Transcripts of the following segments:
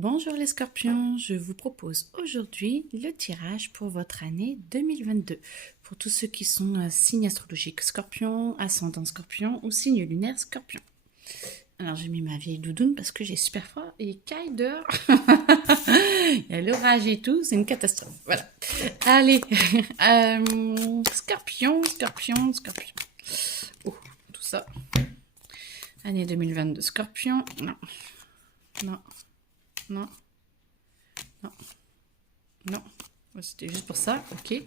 Bonjour les scorpions, je vous propose aujourd'hui le tirage pour votre année 2022. Pour tous ceux qui sont signes astrologiques scorpion, ascendant scorpion ou signe lunaire scorpion. Alors j'ai mis ma vieille doudoune parce que j'ai super froid et il caille dehors. Il y a l'orage et tout, c'est une catastrophe. Voilà. Allez, scorpion. Oh, tout ça. Année 2022 scorpion. Non. Non. Non. C'était juste pour ça, ok.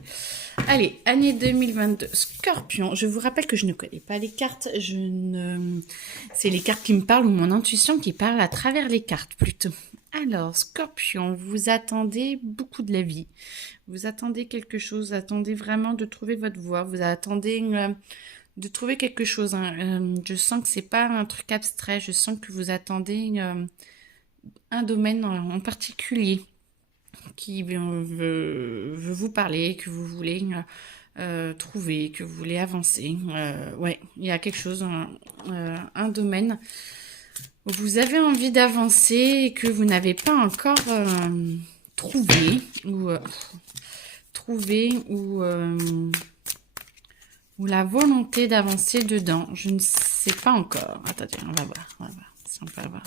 Allez, année 2022, Scorpion. Je vous rappelle que je ne connais pas les cartes. C'est les cartes qui me parlent ou mon intuition qui parle à travers les cartes plutôt. Alors, Scorpion, vous attendez beaucoup de la vie. Vous attendez quelque chose. Vous attendez vraiment de trouver votre voie. Vous attendez de trouver quelque chose. Je sens que c'est pas un truc abstrait. Je sens que vous attendez un domaine en particulier qui veut vous parler, que vous voulez trouver, que vous voulez avancer. Ouais, il y a quelque chose, un domaine où vous avez envie d'avancer et que vous n'avez pas encore trouvé ou la volonté d'avancer dedans. Je ne sais pas encore. Attendez, on va voir si on peut avoir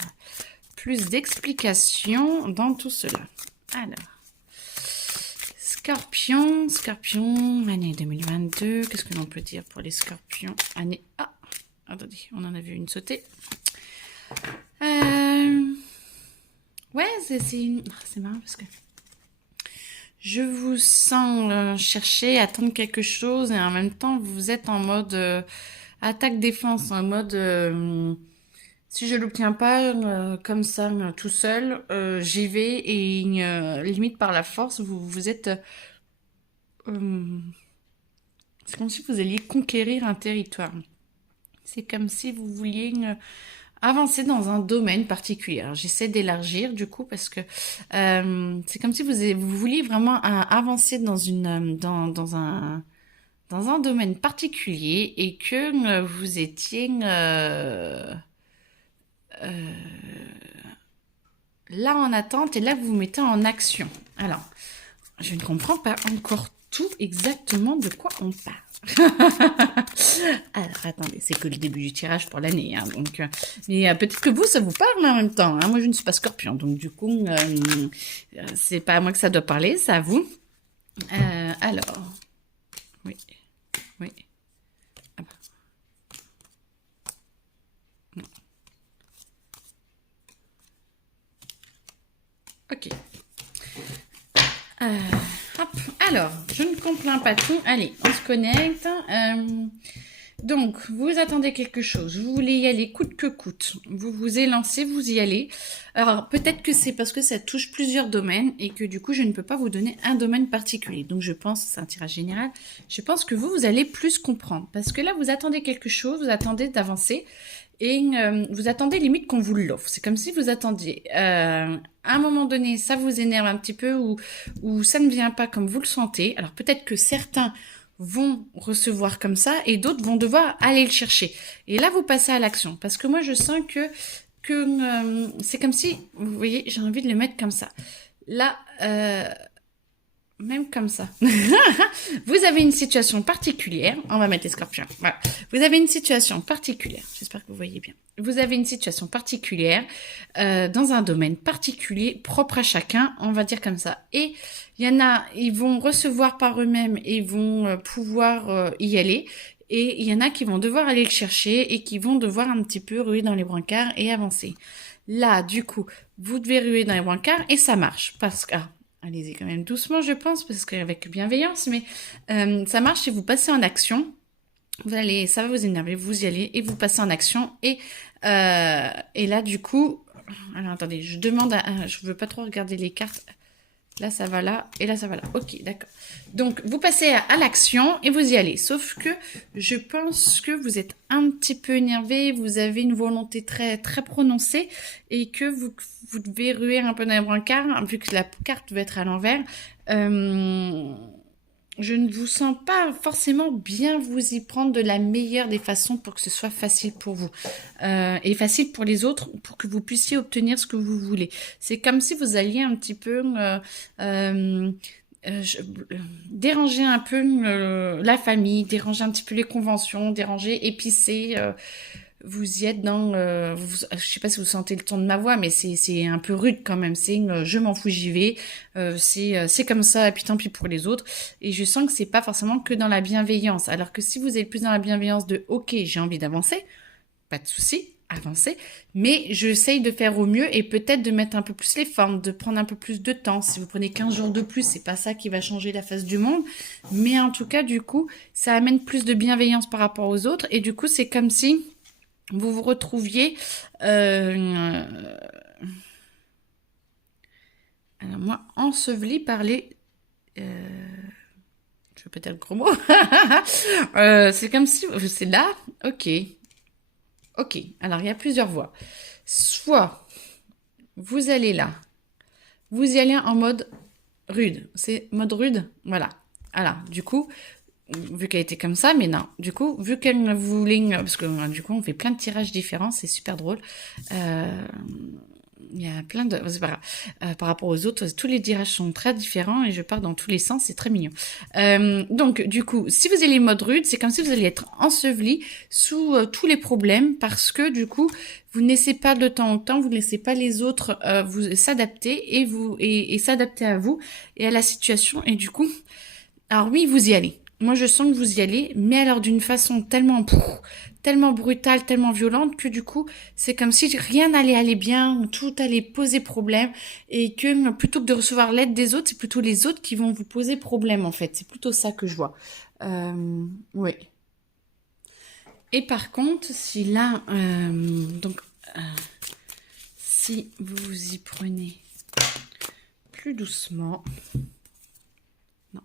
plus d'explications dans tout cela. Alors, Scorpion, année 2022. Qu'est-ce que l'on peut dire pour les scorpions? Année... Ah, attendez, on en a vu une sauter. Ouais, c'est marrant parce que je vous sens chercher, attendre quelque chose et en même temps, vous êtes en mode attaque-défense, en mode... si je l'obtiens pas comme ça, tout seul, j'y vais et limite par la force, vous êtes... c'est comme si vous alliez conquérir un territoire. C'est comme si vous vouliez avancer dans un domaine particulier. Alors, j'essaie d'élargir du coup parce que c'est comme si vous vouliez vraiment avancer dans un domaine particulier et que vous étiez... là en attente et là vous vous mettez en action. Alors, je ne comprends pas encore tout exactement de quoi on parle. Alors, attendez, c'est que le début du tirage pour l'année. Donc, mais peut-être que vous, ça vous parle en même temps. Moi, je ne suis pas scorpion. Donc, du coup, c'est pas à moi que ça doit parler, c'est à vous. Alors, oui. Ok. Hop. Alors, je ne comprends pas tout. Allez, on se connecte. Donc, vous attendez quelque chose. Vous voulez y aller coûte que coûte. Vous vous élancez, vous y allez. Alors, peut-être que c'est parce que ça touche plusieurs domaines et que du coup, je ne peux pas vous donner un domaine particulier. Donc, je pense, c'est un tirage général, je pense que vous allez plus comprendre. Parce que là, vous attendez quelque chose, vous attendez d'avancer et vous attendez limite qu'on vous l'offre. C'est comme si vous attendiez. À un moment donné, ça vous énerve un petit peu ou ça ne vient pas comme vous le sentez. Alors, peut-être que certains vont recevoir comme ça et d'autres vont devoir aller le chercher. Et là, vous passez à l'action. Parce que moi, je sens que c'est comme si, vous voyez, j'ai envie de le mettre comme ça. Là, même comme ça. Vous avez une situation particulière. On va mettre les scorpions. Voilà. Vous avez une situation particulière. J'espère que vous voyez bien. Vous avez une situation particulière dans un domaine particulier, propre à chacun, on va dire comme ça. Et il y en a, ils vont recevoir par eux-mêmes et vont pouvoir y aller. Et il y en a qui vont devoir aller le chercher et qui vont devoir un petit peu ruer dans les brancards et avancer. Là, du coup, vous devez ruer dans les brancards et ça marche. Parce que... allez-y quand même doucement, je pense, parce qu'avec bienveillance, mais ça marche si vous passez en action. Ça va vous énerver, vous y allez et vous passez en action. Et là, du coup, alors attendez, je veux pas trop regarder les cartes. Là, ça va là, et là, ça va là. Ok, d'accord. Donc, vous passez à l'action et vous y allez. Sauf que je pense que vous êtes un petit peu énervé, vous avez une volonté très, très prononcée et que vous devez ruer un peu dans les brancards, vu que la carte va être à l'envers. je ne vous sens pas forcément bien vous y prendre de la meilleure des façons pour que ce soit facile pour vous et facile pour les autres pour que vous puissiez obtenir ce que vous voulez. C'est comme si vous alliez un petit peu euh, je- déranger un peu la famille, déranger un petit peu les conventions, déranger, épicer. Vous y êtes dans, je sais pas si vous sentez le ton de ma voix, mais c'est un peu rude quand même. C'est je m'en fous, j'y vais. C'est comme ça, et puis tant pis pour les autres. Et je sens que c'est pas forcément que dans la bienveillance. Alors que si vous êtes plus dans la bienveillance de, ok, j'ai envie d'avancer, pas de souci, avancer, mais j'essaye de faire au mieux et peut-être de mettre un peu plus les formes, de prendre un peu plus de temps. Si vous prenez 15 jours de plus, c'est pas ça qui va changer la face du monde, mais en tout cas, du coup, ça amène plus de bienveillance par rapport aux autres et du coup, c'est comme si vous vous retrouviez. Alors moi, enseveli par les. Je vais pas dire le gros mot. C'est comme si. C'est là. Ok. Ok. Alors il y a plusieurs voies. Soit vous allez là. Vous y allez en mode rude. C'est mode rude. Voilà. Alors, du coup, vu qu'elle était comme ça, mais non. Du coup, vu qu'elle voulait, parce que du coup, on fait plein de tirages différents, c'est super drôle. Il y a plein de, c'est pas grave. Par rapport aux autres, tous les tirages sont très différents et je pars dans tous les sens, c'est très mignon. Donc, du coup, si vous allez mode rude, c'est comme si vous alliez être enseveli sous tous les problèmes parce que du coup, vous ne laissez pas de temps au temps, vous ne laissez pas les autres vous s'adapter et s'adapter à vous et à la situation et du coup, alors oui, vous y allez. Moi, je sens que vous y allez, mais alors d'une façon tellement brutale, tellement violente que du coup, c'est comme si rien n'allait aller bien, ou tout allait poser problème, et que plutôt que de recevoir l'aide des autres, c'est plutôt les autres qui vont vous poser problème en fait. C'est plutôt ça que je vois. Oui. Et par contre, si là, euh, si vous vous y prenez plus doucement, non,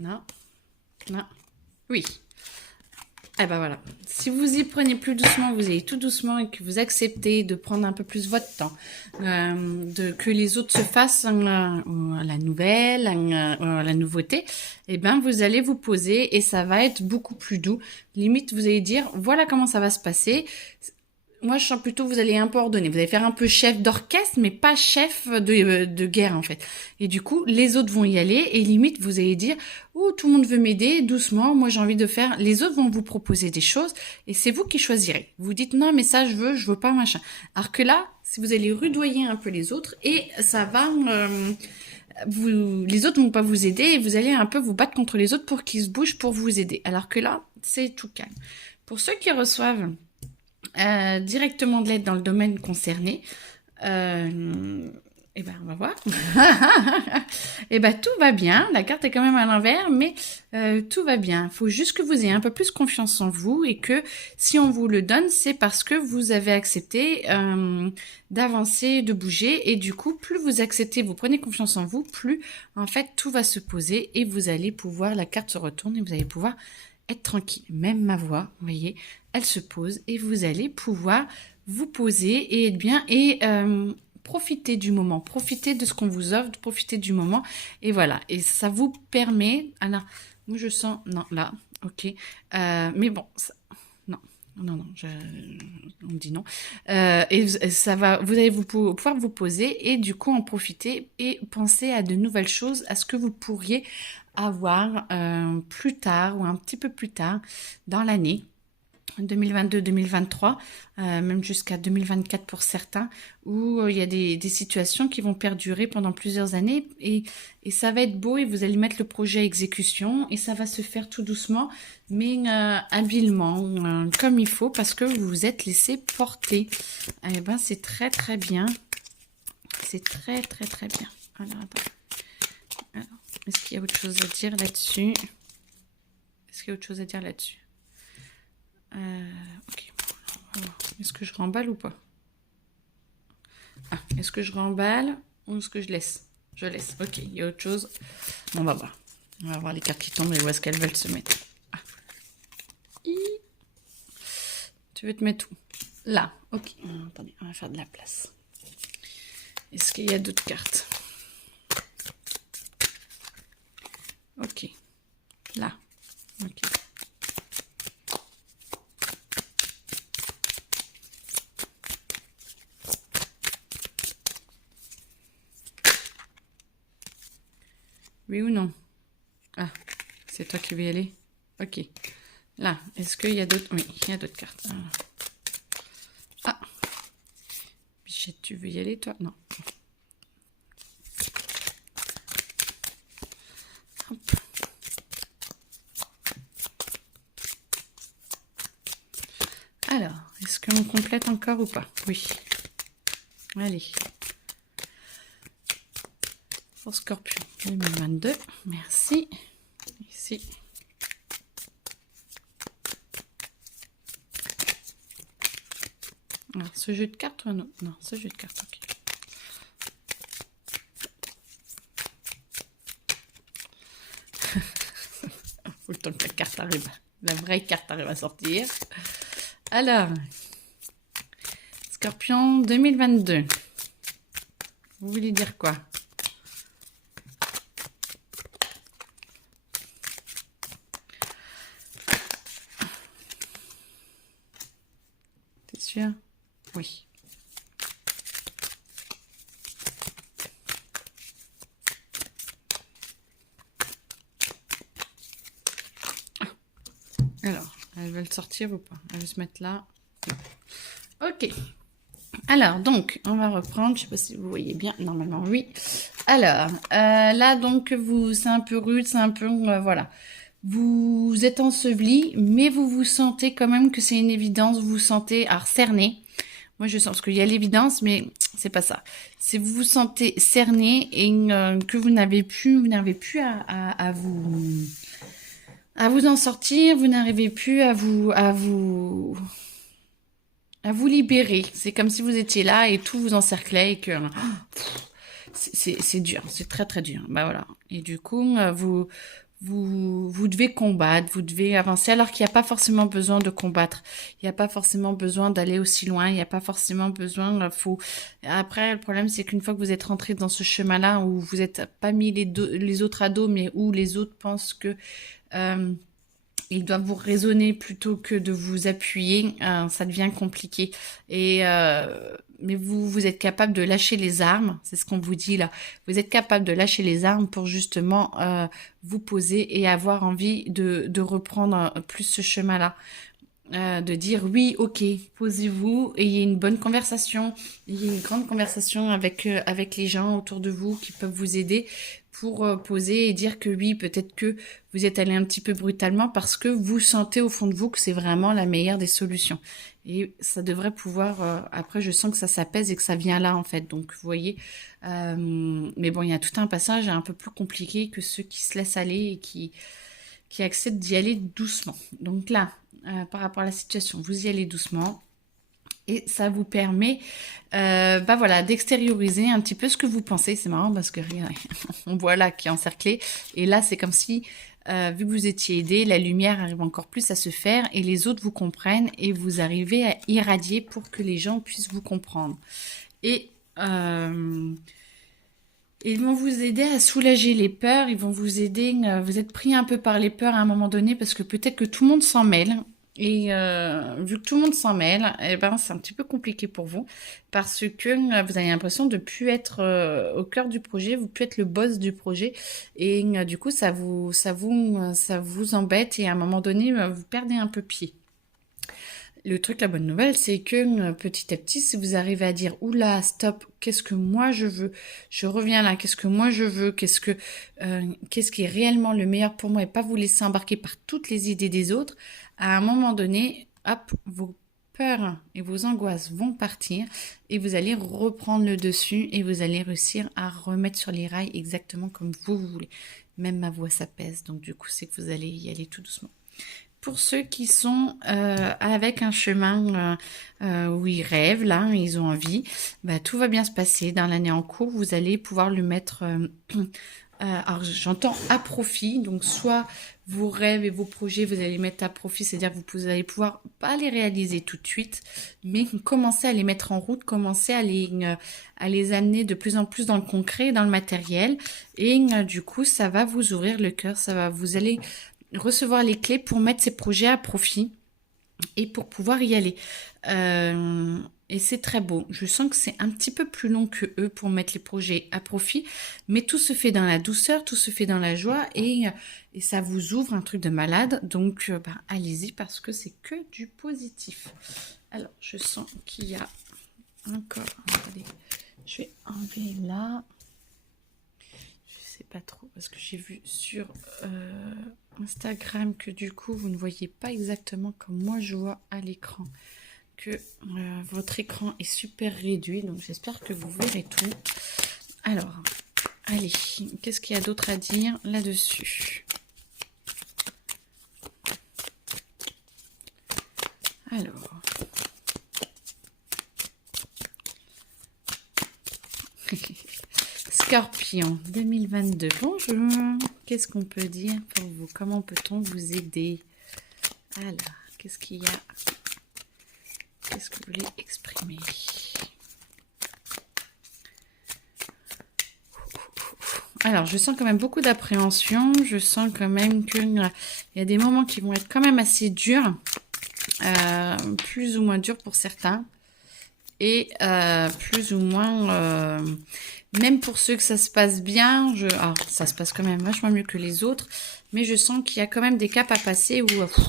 non, non, oui. Ah bah voilà. Si vous y prenez plus doucement, vous allez tout doucement et que vous acceptez de prendre un peu plus votre temps, que les autres se fassent la nouvelle, la nouveauté, eh ben vous allez vous poser et ça va être beaucoup plus doux. Limite, vous allez dire voilà comment ça va se passer. Moi, je sens plutôt que vous allez un peu ordonner. Vous allez faire un peu chef d'orchestre, mais pas chef de guerre, en fait. Et du coup, les autres vont y aller et limite, vous allez dire, oh, tout le monde veut m'aider, doucement, moi j'ai envie de faire. Les autres vont vous proposer des choses et c'est vous qui choisirez. Vous dites, non, mais ça, je veux pas, machin. Alors que là, si vous allez rudoyer un peu les autres et ça va, les autres vont pas vous aider et vous allez un peu vous battre contre les autres pour qu'ils se bougent pour vous aider. Alors que là, c'est tout calme. Pour ceux qui reçoivent directement de l'aide dans le domaine concerné, et ben on va voir. Et ben tout va bien. La carte est quand même à l'envers, mais tout va bien. Il faut juste que vous ayez un peu plus confiance en vous et que si on vous le donne, c'est parce que vous avez accepté d'avancer, de bouger. Et du coup, plus vous acceptez, vous prenez confiance en vous, plus en fait tout va se poser et vous allez pouvoir, la carte se retourne et vous allez pouvoir être tranquille. Même ma voix, vous voyez, elle se pose et vous allez pouvoir vous poser et être bien et profiter du moment, profiter de ce qu'on vous offre, profiter du moment et voilà. Et ça vous permet, alors, moi je sens, non, là, ok, mais bon, ça, non. Non, on me dit non. Et ça va, vous allez pouvoir vous poser et du coup en profiter et penser à de nouvelles choses, à ce que vous pourriez avoir plus tard ou un petit peu plus tard dans l'année 2022-2023, même jusqu'à 2024 pour certains, où il y a des situations qui vont perdurer pendant plusieurs années et ça va être beau et vous allez mettre le projet à exécution et ça va se faire tout doucement, mais habilement, comme il faut, parce que vous vous êtes laissé porter. Eh ben, c'est très très bien. C'est très très très bien. Alors, attends. Alors, est-ce qu'il y a autre chose à dire là-dessus? Est-ce qu'il y a autre chose à dire là-dessus? Ok. Est-ce que je remballe ou pas? Ah, est-ce que je remballe ou est-ce que je laisse? Je laisse. Ok, il y a autre chose. Bon, on va voir. On va voir les cartes qui tombent et où est-ce qu'elles veulent se mettre. Ah. Tu veux te mettre où? Là. Ok. Attendez, on va faire de la place. Est-ce qu'il y a d'autres cartes? Ok. Oui ou non? Ah, c'est toi qui veux y aller? Ok. Là, est-ce qu'il y a d'autres... Oui, il y a d'autres cartes. Ah. Bichette, tu veux y aller, toi? Non. Hop. Alors, est-ce qu'on complète encore ou pas? Oui. Allez. Pour Scorpion 2022. Merci. Ici. Alors, ce jeu de cartes ou un autre? Non, ce jeu de cartes, ok. Faut le temps que la carte arrive. La vraie carte arrive à sortir. Alors, Scorpion 2022. Vous voulez dire quoi? T'es sûr? Oui. Alors, elles veulent sortir ou pas? Elles veulent se mettre là. Ok. Alors, donc, on va reprendre. Je ne sais pas si vous voyez bien. Normalement, oui. Alors, là, donc, c'est un peu rude, c'est un peu... voilà. Vous êtes enseveli, mais vous vous sentez quand même que c'est une évidence. Vous vous sentez, alors, cerné. Moi, je sens, parce qu'il y a l'évidence, mais c'est pas ça. C'est vous vous sentez cerné et que vous n'arrivez plus à vous en sortir. Vous n'arrivez plus à vous libérer. C'est comme si vous étiez là et tout vous encerclait et que c'est dur, c'est très très dur. Bah voilà. Et du coup, vous devez combattre, vous devez avancer alors qu'il n'y a pas forcément besoin de combattre. Il n'y a pas forcément besoin d'aller aussi loin. Il n'y a pas forcément besoin. Après, le problème, c'est qu'une fois que vous êtes rentré dans ce chemin-là où vous n'êtes pas mis les autres à dos, mais où les autres pensent que ils doivent vous raisonner plutôt que de vous appuyer, ça devient compliqué. Mais vous êtes capable de lâcher les armes, c'est ce qu'on vous dit là. Vous êtes capable de lâcher les armes pour justement vous poser et avoir envie de reprendre plus ce chemin-là. De dire oui, ok, posez-vous, ayez une bonne conversation, ayez une grande conversation avec les gens autour de vous qui peuvent vous aider pour poser et dire que oui, peut-être que vous êtes allé un petit peu brutalement parce que vous sentez au fond de vous que c'est vraiment la meilleure des solutions. Et ça devrait pouvoir... après, je sens que ça s'apaise et que ça vient là, en fait. Donc, vous voyez... mais bon, il y a tout un passage un peu plus compliqué que ceux qui se laissent aller et qui acceptent d'y aller doucement. Donc là, par rapport à la situation, vous y allez doucement. Et ça vous permet voilà, d'extérioriser un petit peu ce que vous pensez. C'est marrant parce que regardez, on voit là qui est encerclé. Et là, c'est comme si, vu que vous étiez aidé, la lumière arrive encore plus à se faire et les autres vous comprennent et vous arrivez à irradier pour que les gens puissent vous comprendre. Et ils vont vous aider à soulager les peurs. Ils vont vous aider. Vous êtes pris un peu par les peurs à un moment donné parce que peut-être que tout le monde s'en mêle. Et vu que tout le monde s'en mêle, eh ben, c'est un petit peu compliqué pour vous parce que vous avez l'impression de plus être au cœur du projet, vous plus être le boss du projet et du coup ça vous embête et à un moment donné vous perdez un peu pied. Le truc, la bonne nouvelle, c'est que petit à petit, si vous arrivez à dire oula, stop, qu'est-ce que moi je veux, je reviens là, qu'est-ce que moi je veux, qu'est-ce qui est réellement le meilleur pour moi et pas vous laisser embarquer par toutes les idées des autres, à un moment donné, hop, vos peurs et vos angoisses vont partir et vous allez reprendre le dessus et vous allez réussir à remettre sur les rails exactement comme vous voulez. Même ma voix s'apaise, donc du coup, c'est que vous allez y aller tout doucement. Pour ceux qui sont avec un chemin où ils rêvent, là, ils ont envie, bah, tout va bien se passer. Dans l'année en cours, vous allez pouvoir le mettre, alors j'entends à profit, donc soit vos rêves et vos projets, vous allez les mettre à profit, c'est-à-dire que vous allez pouvoir pas les réaliser tout de suite, mais commencer à les mettre en route, commencer à les amener de plus en plus dans le concret, dans le matériel, et du coup, ça va vous ouvrir le cœur, vous allez recevoir les clés pour mettre ces projets à profit et pour pouvoir y aller. Et c'est très beau. Je sens que c'est un petit peu plus long que eux pour mettre les projets à profit. Mais tout se fait dans la douceur, tout se fait dans la joie et ça vous ouvre un truc de malade. Donc, allez-y parce que c'est que du positif. Alors, je sens qu'il y a encore... Attendez, je vais enlever là. Je sais pas trop parce que j'ai vu sur Instagram que du coup, vous ne voyez pas exactement comme moi je vois à l'écran. Que votre écran est super réduit, donc j'espère que vous verrez tout. Alors, allez, qu'est-ce qu'il y a d'autre à dire là-dessus? Alors, Scorpion 2022, bonjour. Qu'est-ce qu'on peut dire pour vous? Comment peut-on vous aider? Alors, qu'est-ce qu'il y a? Qu'est-ce que vous voulez exprimer? Alors, je sens quand même beaucoup d'appréhension. Je sens quand même qu'il y a des moments qui vont être quand même assez durs. Plus ou moins durs pour certains. Et plus ou moins... même pour ceux que ça se passe bien, alors, ça se passe quand même vachement mieux que les autres. Mais je sens qu'il y a quand même des caps à passer où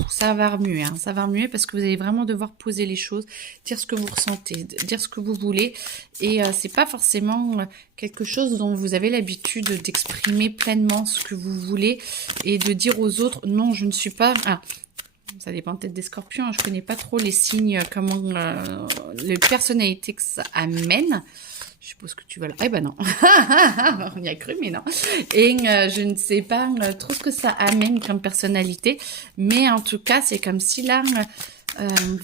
ça va remuer. Hein, ça va remuer parce que vous allez vraiment devoir poser les choses, dire ce que vous ressentez, dire ce que vous voulez. Et c'est pas forcément quelque chose dont vous avez l'habitude d'exprimer pleinement ce que vous voulez et de dire aux autres non, je ne suis pas. Ah, ça dépend peut-être des scorpions. Hein, je connais pas trop les signes, comment les personnalités que ça amène. Je suppose que tu vas là. Eh ben non, on y a cru, mais non. Et je ne sais pas trop ce que ça amène comme personnalité, mais en tout cas, c'est comme si là,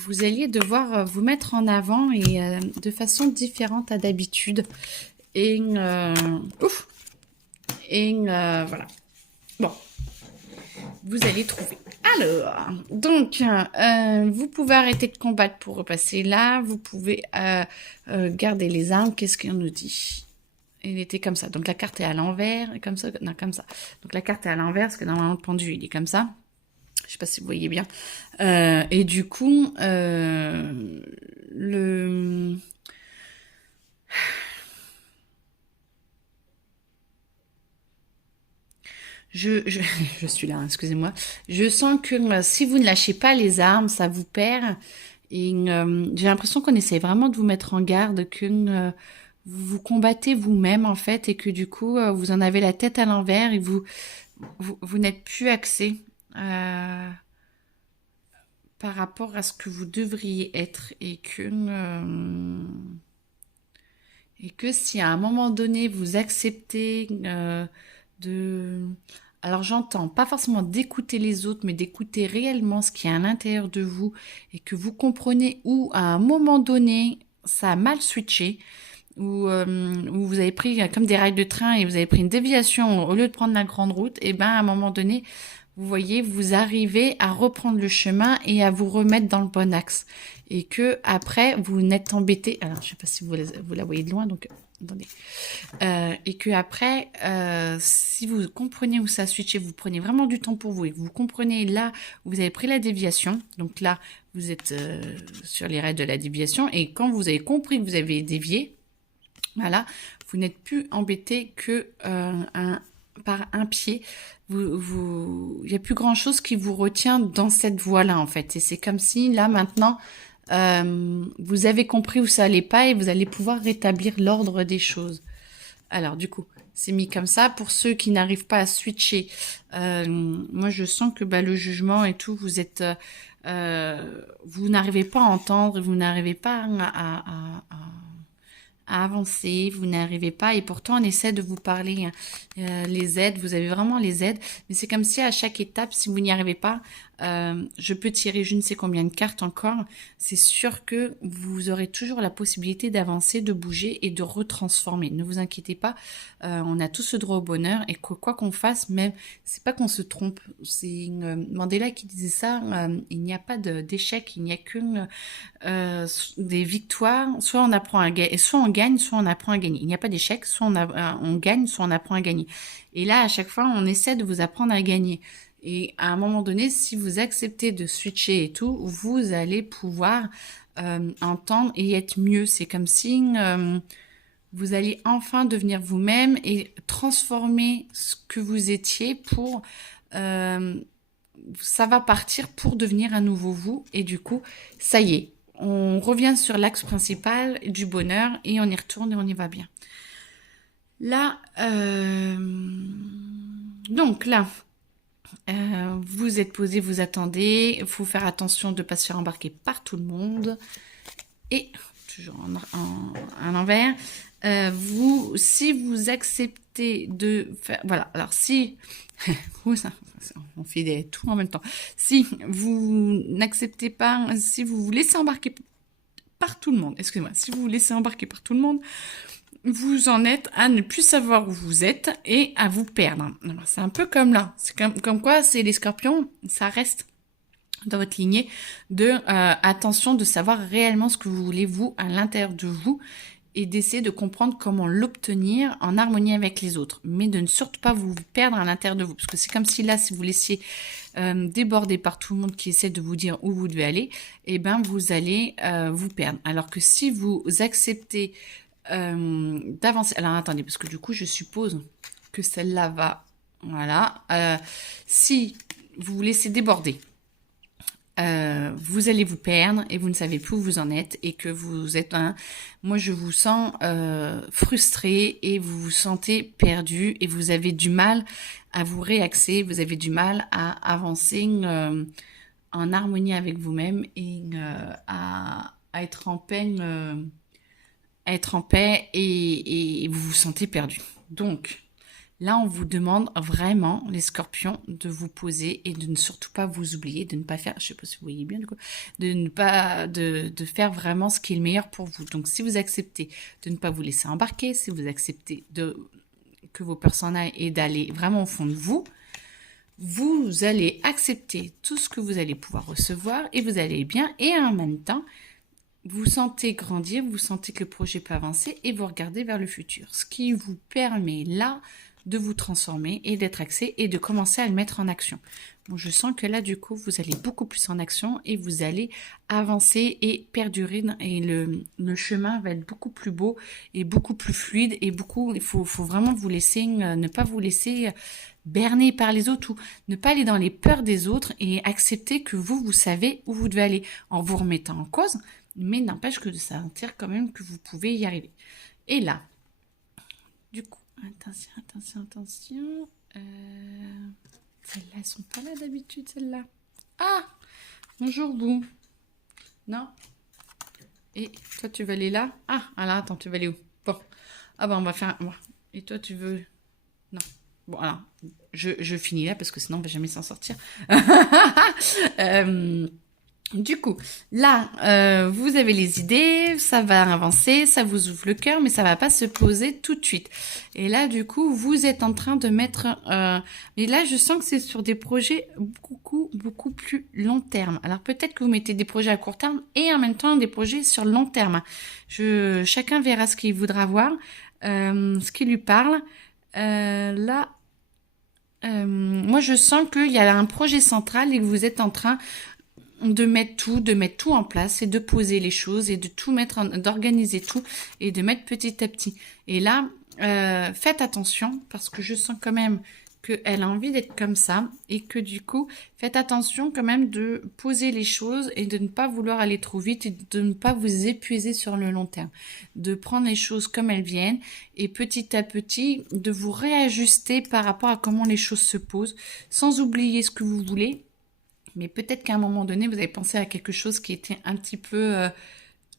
vous alliez devoir vous mettre en avant et de façon différente à d'habitude. Et voilà. Bon, vous allez trouver. Alors, donc, vous pouvez arrêter de combattre pour repasser là. Vous pouvez garder les armes. Qu'est-ce qu'on nous dit? Il était comme ça. Donc, la carte est à l'envers. Comme ça. Non, comme ça. Donc, la carte est à l'envers parce que normalement, le pendu, il est comme ça. Je sais pas si vous voyez bien. Et du coup, je suis là, excusez-moi. Je sens que si vous ne lâchez pas les armes, ça vous perd. Et j'ai l'impression qu'on essaie vraiment de vous mettre en garde, que vous vous combattez vous-même en fait, et que du coup, vous en avez la tête à l'envers et vous n'êtes plus axé par rapport à ce que vous devriez être. Et que si à un moment donné, vous acceptez de... Alors j'entends pas forcément d'écouter les autres, mais d'écouter réellement ce qui est à l'intérieur de vous et que vous comprenez où à un moment donné, ça a mal switché, où vous avez pris comme des rails de train et vous avez pris une déviation au lieu de prendre la grande route, et ben à un moment donné, vous voyez, vous arrivez à reprendre le chemin et à vous remettre dans le bon axe. Et que après, vous n'êtes embêté. Alors, je sais pas si vous la voyez de loin, donc attendez. Et que après, si vous comprenez où ça a switché, vous prenez vraiment du temps pour vous et que vous comprenez là où vous avez pris la déviation. Donc là, vous êtes sur les règles de la déviation. Et quand vous avez compris que vous avez dévié, voilà, vous n'êtes plus embêté que par un pied. Il n'y a plus grand chose qui vous retient dans cette voie-là, en fait. Et c'est comme si, là, maintenant, vous avez compris où ça allait pas et vous allez pouvoir rétablir l'ordre des choses. Alors, du coup, c'est mis comme ça. Pour ceux qui n'arrivent pas à switcher, moi, je sens que le jugement et tout, vous n'arrivez pas à entendre, vous n'arrivez pas à avancer, vous n'arrivez pas et pourtant on essaie de vous parler les aides, vous avez vraiment les aides, mais c'est comme si à chaque étape, si vous n'y arrivez pas, je peux tirer je ne sais combien de cartes encore, c'est sûr que vous aurez toujours la possibilité d'avancer, de bouger et de retransformer. Ne vous inquiétez pas, on a tous le droit au bonheur et quoi qu'on fasse, même, c'est pas qu'on se trompe, c'est Mandela qui disait ça, il n'y a pas d'échec, il n'y a qu'une des victoires, soit on apprend à gagner, soit on gagne, soit on apprend à gagner. Il n'y a pas d'échec, soit on gagne, soit on apprend à gagner. Et là, à chaque fois, on essaie de vous apprendre à gagner. Et à un moment donné, si vous acceptez de switcher et tout, vous allez pouvoir entendre et être mieux. C'est comme si vous allez enfin devenir vous-même et transformer ce que vous étiez pour... ça va partir pour devenir un nouveau vous. Et du coup, ça y est, on revient sur l'axe principal du bonheur et on y retourne et on y va bien. Là, donc là, vous êtes posé, vous attendez. Il faut faire attention de ne pas se faire embarquer par tout le monde. Et, toujours à l'envers, si vous acceptez de faire... Voilà, alors si... on fait tout en même temps. Si vous n'acceptez pas, si vous vous laissez embarquer par tout le monde, excusez-moi, si vous vous laissez embarquer par tout le monde, vous en êtes à ne plus savoir où vous êtes et à vous perdre. C'est un peu comme là. C'est comme quoi, c'est les scorpions, ça reste dans votre lignée de attention de savoir réellement ce que vous voulez vous à l'intérieur de vous et d'essayer de comprendre comment l'obtenir en harmonie avec les autres, mais de ne surtout pas vous perdre à l'intérieur de vous, parce que c'est comme si là, si vous laissiez déborder par tout le monde qui essaie de vous dire où vous devez aller, eh ben vous allez vous perdre. Alors que si vous acceptez d'avancer, alors attendez, parce que du coup, je suppose que celle-là va, voilà, si vous vous laissez déborder, vous allez vous perdre et vous ne savez plus où vous en êtes et que vous êtes moi je vous sens frustré et vous vous sentez perdu et vous avez du mal à vous réaxer, vous avez du mal à avancer en harmonie avec vous-même et à être en paix, et vous vous sentez perdu. Donc là, on vous demande vraiment, les scorpions, de vous poser et de ne surtout pas vous oublier, de ne pas faire, je sais pas si vous voyez bien du coup, de ne pas, de faire vraiment ce qui est le meilleur pour vous. Donc, si vous acceptez de ne pas vous laisser embarquer, si vous acceptez que vos peurs s'en aillent et d'aller vraiment au fond de vous, vous allez accepter tout ce que vous allez pouvoir recevoir et vous allez bien et en même temps, vous sentez grandir, vous sentez que le projet peut avancer et vous regardez vers le futur. Ce qui vous permet là de vous transformer et d'être axé et de commencer à le mettre en action. Bon, je sens que là, du coup, vous allez beaucoup plus en action et vous allez avancer et perdurer et le chemin va être beaucoup plus beau et beaucoup plus fluide et il faut vraiment vous laisser, ne pas vous laisser berner par les autres ou ne pas aller dans les peurs des autres et accepter que vous savez où vous devez aller en vous remettant en cause, mais n'empêche que de sentir quand même que vous pouvez y arriver. Et là, du coup, attention. Celles-là, elles sont pas là d'habitude, celles-là. Ah, bonjour vous. Non. Et toi, tu veux aller là? Ah, alors attends, tu veux aller où? Bon. Ah bah on va faire... Et toi, tu veux... Non. Bon, alors, je finis là parce que sinon, on va jamais s'en sortir. Du coup, là, vous avez les idées, ça va avancer, ça vous ouvre le cœur, mais ça va pas se poser tout de suite. Et là, du coup, vous êtes en train de mettre... et là, je sens que c'est sur des projets beaucoup plus long terme. Alors, peut-être que vous mettez des projets à court terme et en même temps des projets sur long terme. Chacun verra ce qu'il voudra voir, ce qui lui parle. Là, moi, je sens qu'il y a un projet central et que vous êtes en train de mettre tout en place et de poser les choses et de tout mettre, d'organiser tout et de mettre petit à petit. Et là, faites attention parce que je sens quand même qu'elle a envie d'être comme ça et que du coup, faites attention quand même de poser les choses et de ne pas vouloir aller trop vite et de ne pas vous épuiser sur le long terme. De prendre les choses comme elles viennent et petit à petit, de vous réajuster par rapport à comment les choses se posent sans oublier ce que vous voulez. Mais peut-être qu'à un moment donné, vous avez pensé à quelque chose qui était un petit peu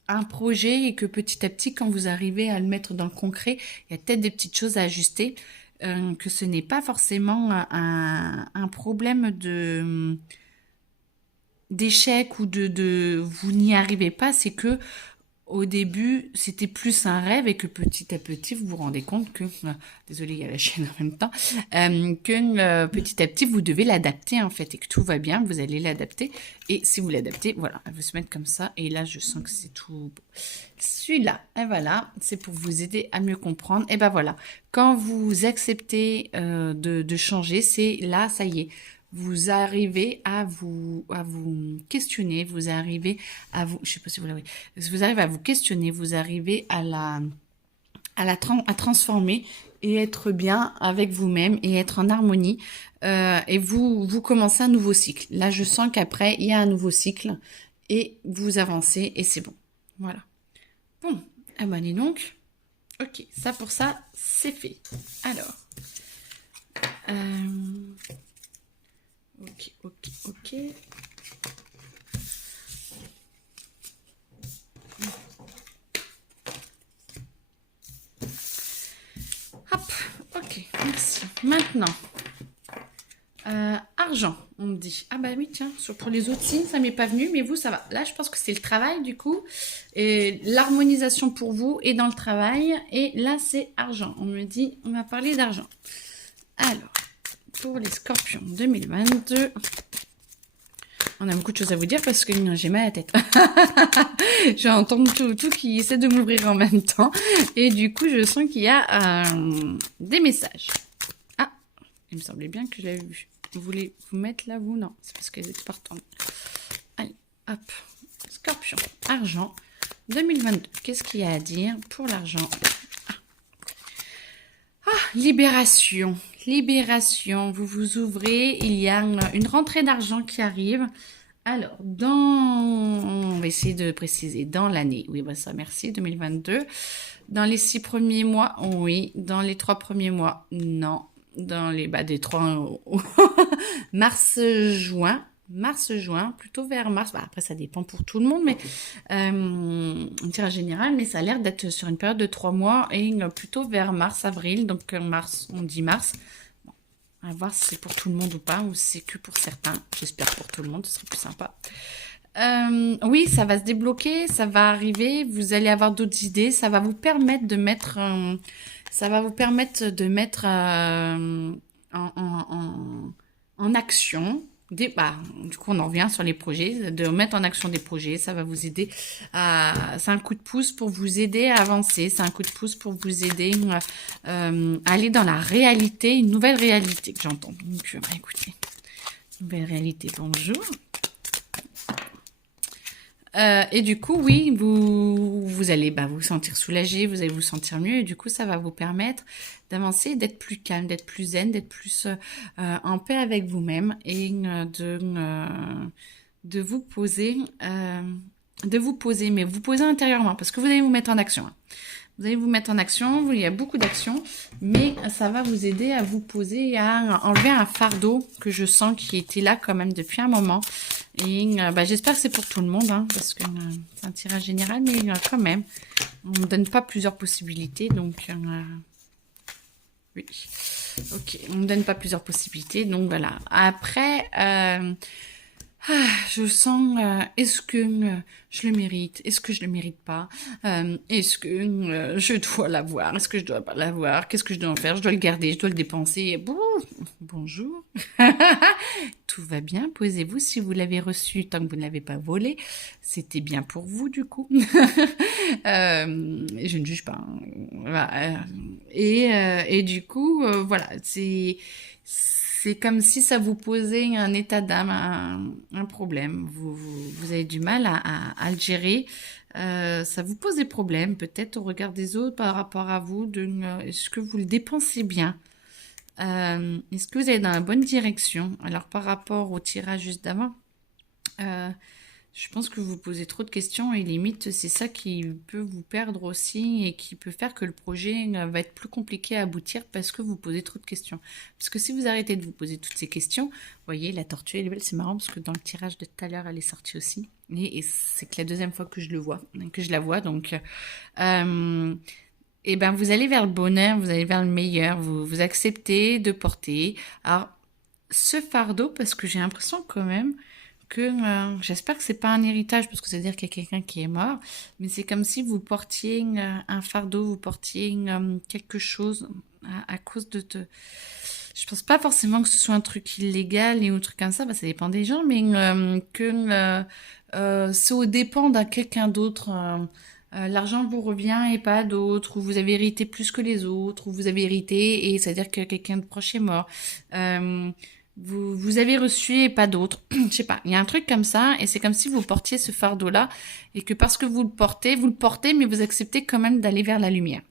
un projet et que petit à petit, quand vous arrivez à le mettre dans le concret, il y a peut-être des petites choses à ajuster, que ce n'est pas forcément un problème d'échec ou de vous n'y arrivez pas, c'est que au début, c'était plus un rêve et que petit à petit, vous vous rendez compte que, désolée, il y a la chaîne en même temps, que petit à petit, vous devez l'adapter en fait et que tout va bien, vous allez l'adapter. Et si vous l'adaptez, voilà, elle veut se mettre comme ça. Et là, je sens que c'est tout. Celui-là, et voilà, c'est pour vous aider à mieux comprendre. Et ben voilà, quand vous acceptez de changer, c'est là, ça y est. vous arrivez à vous questionner, vous arrivez à vous, je sais pas si vous l'avez, vous arrivez à vous questionner, vous arrivez à transformer et être bien avec vous-même et être en harmonie. Et vous commencez un nouveau cycle. Là, je sens qu'après, il y a un nouveau cycle et vous avancez et c'est bon. Voilà. Bon, ah ben dis donc. Ok, ça pour ça, c'est fait. Alors, ok. Hop, ok, merci. Maintenant, argent, on me dit. Ah bah oui, tiens, pour les autres signes, ça m'est pas venu, mais vous, ça va. Là, je pense que c'est le travail, du coup. Et l'harmonisation pour vous est dans le travail. Et là, c'est argent. On me dit, on va parler d'argent. Alors, pour les scorpions 2022, on a beaucoup de choses à vous dire parce que j'ai mal à la tête. J'entends tout qui essaie de m'ouvrir en même temps. Et du coup, je sens qu'il y a des messages. Ah, il me semblait bien que je l'avais vu. Vous voulez vous mettre là, vous? Non, c'est parce que vous êtes partant. Allez, hop. Scorpion, argent 2022. Qu'est-ce qu'il y a à dire pour l'argent? Libération. Libération. Vous vous ouvrez. Il y a une rentrée d'argent qui arrive. Alors, on va essayer de préciser, dans l'année. Oui, bah ça, merci, 2022. Dans les 6 premiers mois, oui. Dans les 3 premiers mois, non. Dans les, des 3, mars-juin, plutôt vers mars. Après, ça dépend pour tout le monde, mais on dirait en général, mais ça a l'air d'être sur une période de 3 mois et plutôt vers mars-avril. Donc, mars, on dit mars. Bon, à voir si c'est pour tout le monde ou pas, ou si c'est que pour certains. J'espère pour tout le monde, ce serait plus sympa. Oui, ça va se débloquer, ça va arriver. Vous allez avoir d'autres idées. Ça va vous permettre de mettre, en action. Du coup, on en revient sur les projets, de mettre en action des projets. Ça va vous aider c'est un coup de pouce pour vous aider à avancer. C'est un coup de pouce pour vous aider à aller dans la réalité, une nouvelle réalité que j'entends. Donc, écoutez, nouvelle réalité. Bonjour. Et du coup, oui, vous allez vous sentir soulagé, vous allez vous sentir mieux, et du coup, ça va vous permettre d'avancer, d'être plus calme, d'être plus zen, d'être plus en paix avec vous-même et de vous poser, mais vous poser intérieurement, parce que vous allez vous mettre en action. Vous allez vous mettre en action, il y a beaucoup d'actions, mais ça va vous aider à vous poser et à enlever un fardeau que je sens qui était là quand même depuis un moment. Et j'espère que c'est pour tout le monde, hein, parce que c'est un tirage général, mais quand même, on ne donne pas plusieurs possibilités, donc oui. Ok, on ne donne pas plusieurs possibilités, donc voilà. Après, je sens, est-ce que je le mérite? Est-ce que je le mérite pas? Est-ce que je dois l'avoir? Est-ce que je dois pas l'avoir? Qu'est-ce que je dois en faire? Je dois le garder, je dois le dépenser. Bonjour. Tout va bien, posez-vous si vous l'avez reçu tant que vous ne l'avez pas volé. C'était bien pour vous du coup. Je ne juge pas. Hein. Voilà. Et du coup, voilà, c'est comme si ça vous posait un état d'âme, un problème. Vous avez du mal à le gérer. Ça vous pose des problèmes, peut-être au regard des autres par rapport à vous. Est-ce que vous le dépensez bien? Est-ce que vous allez dans la bonne direction? Alors, par rapport au tirage juste d'avant, je pense que vous posez trop de questions et limite, c'est ça qui peut vous perdre aussi et qui peut faire que le projet va être plus compliqué à aboutir parce que vous posez trop de questions. Parce que si vous arrêtez de vous poser toutes ces questions, vous voyez, la tortue, elle est belle, c'est marrant parce que dans le tirage de tout à l'heure, elle est sortie aussi. Et c'est que la deuxième fois que je la vois, donc... vous allez vers le bonheur, vous allez vers le meilleur, vous acceptez de porter. Alors, ce fardeau, parce que j'ai l'impression quand même que j'espère que c'est pas un héritage parce que c'est-à-dire qu'il y a quelqu'un qui est mort, mais c'est comme si vous portiez un fardeau, vous portiez quelque chose à cause je pense pas forcément que ce soit un truc illégal et un truc comme ça, ça dépend des gens, mais que c'est au dépend d'un quelqu'un d'autre. L'argent vous revient et pas d'autres, ou vous avez hérité plus que les autres, ou vous avez hérité et c'est-à-dire que quelqu'un de proche est mort. vous avez reçu et pas d'autres. Je sais pas, il y a un truc comme ça, et c'est comme si vous portiez ce fardeau-là, et que parce que vous le portez, mais vous acceptez quand même d'aller vers la lumière.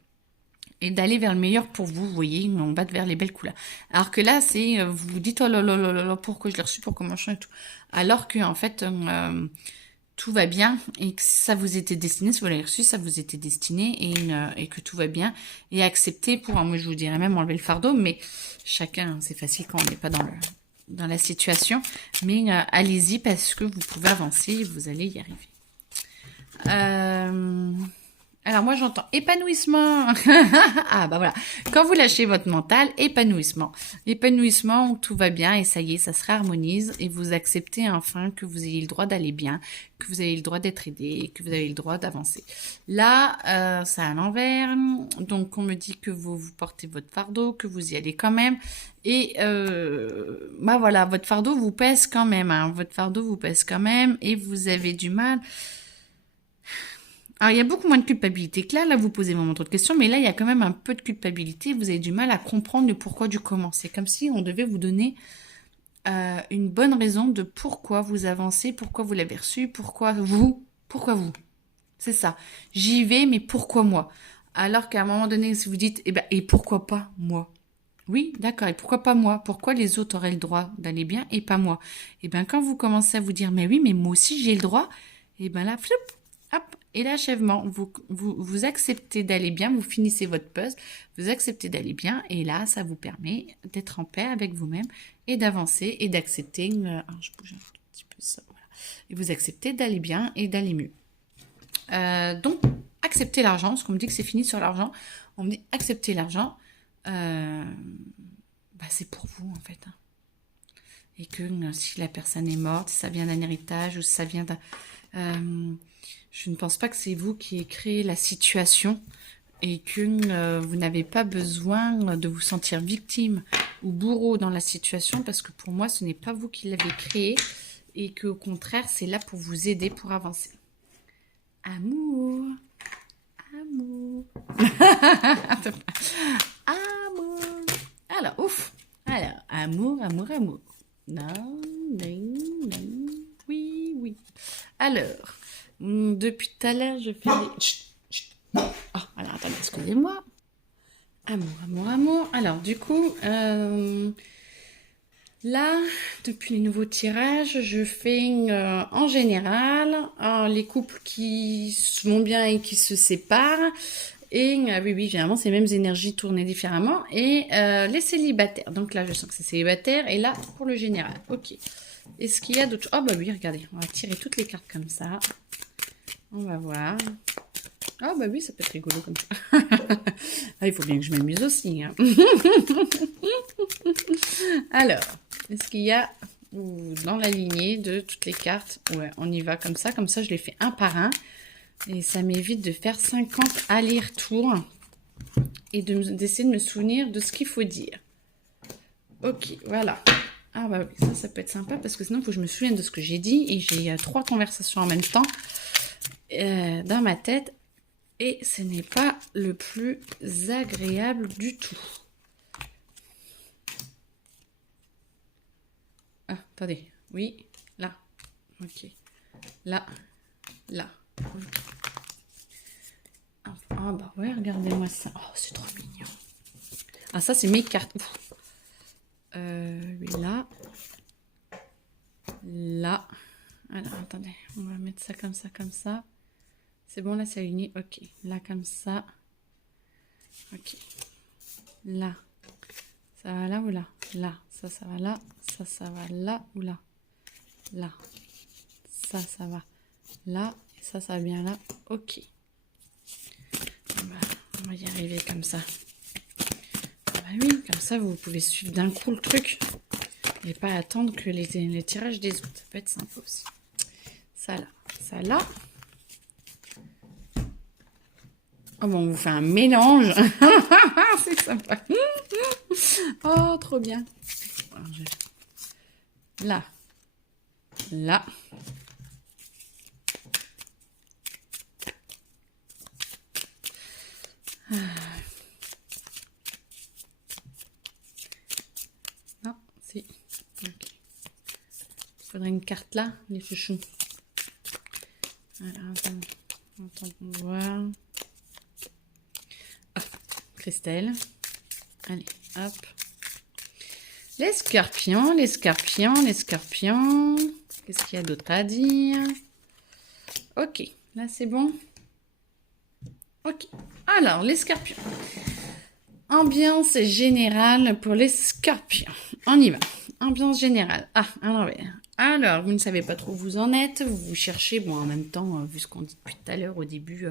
Et d'aller vers le meilleur pour vous, vous voyez, on va vers les belles couleurs. Alors que là, c'est, vous vous dites, oh là là là là là, pourquoi je l'ai reçu, pourquoi machin et tout. Alors que, en fait, tout va bien et que ça vous était destiné, si vous l'avez reçu, ça vous était destiné et que tout va bien et accepter pour, moi je vous dirais même enlever le fardeau, mais chacun, c'est facile quand on n'est pas dans la situation, mais allez-y parce que vous pouvez avancer et vous allez y arriver. Alors moi j'entends épanouissement. Ah bah voilà. Quand vous lâchez votre mental, épanouissement. Épanouissement où tout va bien et ça y est, ça se réharmonise et vous acceptez enfin que vous ayez le droit d'aller bien, que vous avez le droit d'être aidé, que vous avez le droit d'avancer. Là, c'est à l'envers. Donc on me dit que vous portez votre fardeau, que vous y allez quand même. Et bah voilà, votre fardeau vous pèse quand même. Hein. Votre fardeau vous pèse quand même et vous avez du mal. Alors, il y a beaucoup moins de culpabilité que là. Là, vous posez vraiment trop de questions, mais là, il y a quand même un peu de culpabilité. Vous avez du mal à comprendre le pourquoi du comment. C'est comme si on devait vous donner une bonne raison de pourquoi vous avancez, pourquoi vous l'avez reçu, pourquoi vous. C'est ça. J'y vais, mais pourquoi moi? Alors qu'à un moment donné, si vous dites, eh ben, et pourquoi pas moi? Oui, d'accord. Et pourquoi pas moi? Pourquoi les autres auraient le droit d'aller bien et pas moi? Et bien, quand vous commencez à vous dire, mais oui, mais moi aussi j'ai le droit, et bien là, floup, hop, et l'achèvement. Vous acceptez d'aller bien, vous finissez votre puzzle, vous acceptez d'aller bien, et là, ça vous permet d'être en paix avec vous-même et d'avancer et d'accepter. Je bouge un tout petit peu ça, voilà. Et vous acceptez d'aller bien et d'aller mieux. Donc, accepter l'argent, parce qu'on me dit que c'est fini sur l'argent. On me dit accepter l'argent. Bah, c'est pour vous en fait. Hein. Et que si la personne est morte, si ça vient d'un héritage ou si ça vient d'un... je ne pense pas que c'est vous qui avez créé la situation et que vous n'avez pas besoin de vous sentir victime ou bourreau dans la situation parce que pour moi, ce n'est pas vous qui l'avez créé et qu'au contraire, c'est là pour vous aider pour avancer. Amour. Amour. Amour. Alors, ouf. Alors, amour. Non, non, non. Oui, oui. Alors, depuis tout à l'heure, je fais les... Chut, chut. Oh, alors, attendez, excusez-moi. Amour. Alors, du coup, là, depuis les nouveaux tirages, je fais en général les couples qui vont bien et qui se séparent. Et oui, généralement, c'est les mêmes énergies tournées différemment. Et les célibataires. Donc là, je sens que c'est célibataire. Et là, pour le général. Ok. Est-ce qu'il y a d'autres... Oh bah oui, regardez. On va tirer toutes les cartes comme ça. On va voir. Oh bah oui, ça peut être rigolo comme ça. Ah, il faut bien que je m'amuse aussi. Hein. Alors, est-ce qu'il y a dans la lignée de toutes les cartes? Ouais, on y va comme ça. Comme ça, je les fais un par un. Et ça m'évite de faire 50 allers-retours et d'essayer de me souvenir de ce qu'il faut dire. Ok, voilà. Ah bah oui, ça peut être sympa parce que sinon, il faut que je me souvienne de ce que j'ai dit. Et j'ai 3 conversations en même temps dans ma tête. Et ce n'est pas le plus agréable du tout. Ah, attendez. Oui, là. Ok. Là. Ah bah ouais, regardez-moi ça. Oh, c'est trop mignon. Ah, ça, c'est mes cartes. Oui, là. Là. Alors, attendez. On va mettre ça comme ça. C'est bon, là, c'est aligné. Ok. Là, comme ça. Ok. Là. Ça va là ou là? Là. Ça va là. Ça va là ou là? Là. Ça va là. Et ça va bien là. Ok. On va y arriver comme ça. Ah bah oui, comme ça, vous pouvez suivre d'un coup le truc. Et pas attendre que les tirages des autres. Ça peut être sympa aussi. Ça là. Oh bon, on vous fait un mélange. C'est sympa. Oh, trop bien. Là. Non, si. faudrait une carte là, les chouchous. Alors, attends pour voir. Ah, Christelle. Allez, hop. Les scorpions, les scorpions, les scorpions. Qu'est-ce qu'il y a d'autre à dire? Ok, là c'est bon. Ok, alors les scorpions. Ambiance générale pour les scorpions. On y va. Ambiance générale. Ah, à l'envers. Alors, vous ne savez pas trop où vous en êtes. Vous cherchez. Bon, en même temps, vu ce qu'on dit depuis tout à l'heure au début,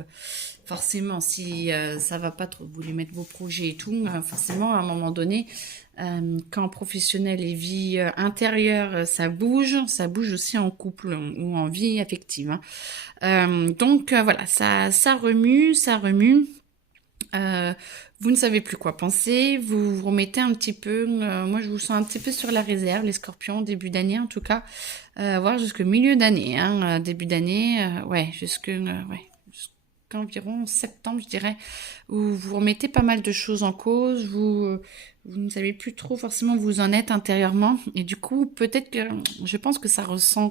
forcément, si ça va pas trop, vous voulez mettre vos projets et tout, forcément, à un moment donné, quand professionnel et vie intérieure, ça bouge aussi en couple ou en vie affective. Hein. Donc, voilà, ça remue, ça remue. Vous ne savez plus quoi penser, vous vous remettez un petit peu, moi je vous sens un petit peu sur la réserve, les scorpions, début d'année en tout cas, voire jusqu'au milieu d'année, hein, début d'année, ouais, jusqu'environ septembre je dirais, où vous remettez pas mal de choses en cause, vous ne savez plus trop forcément où vous en êtes intérieurement, et du coup peut-être que, je pense que ça ressent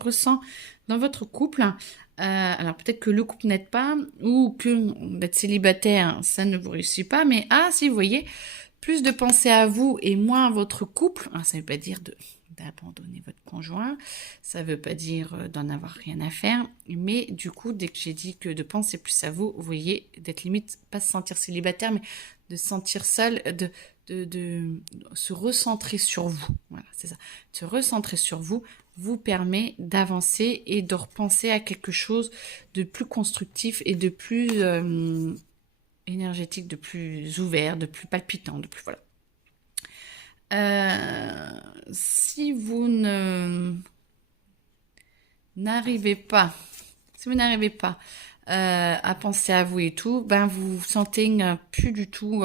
dans votre couple. Alors peut-être que le couple n'aide pas ou que d'être célibataire, ça ne vous réussit pas. Mais si vous voyez, plus de penser à vous et moins à votre couple. Ça ne veut pas dire d'abandonner votre conjoint. Ça ne veut pas dire d'en avoir rien à faire. Mais du coup, dès que j'ai dit que de penser plus à vous, vous voyez, d'être limite, pas se sentir célibataire, mais de se sentir seul, de se recentrer sur vous. Voilà, c'est ça. Se recentrer sur vous permet d'avancer et de repenser à quelque chose de plus constructif et de plus énergétique, de plus ouvert, de plus palpitant, de plus voilà. Si vous n'arrivez pas, à penser à vous et tout, ben vous vous sentez plus du tout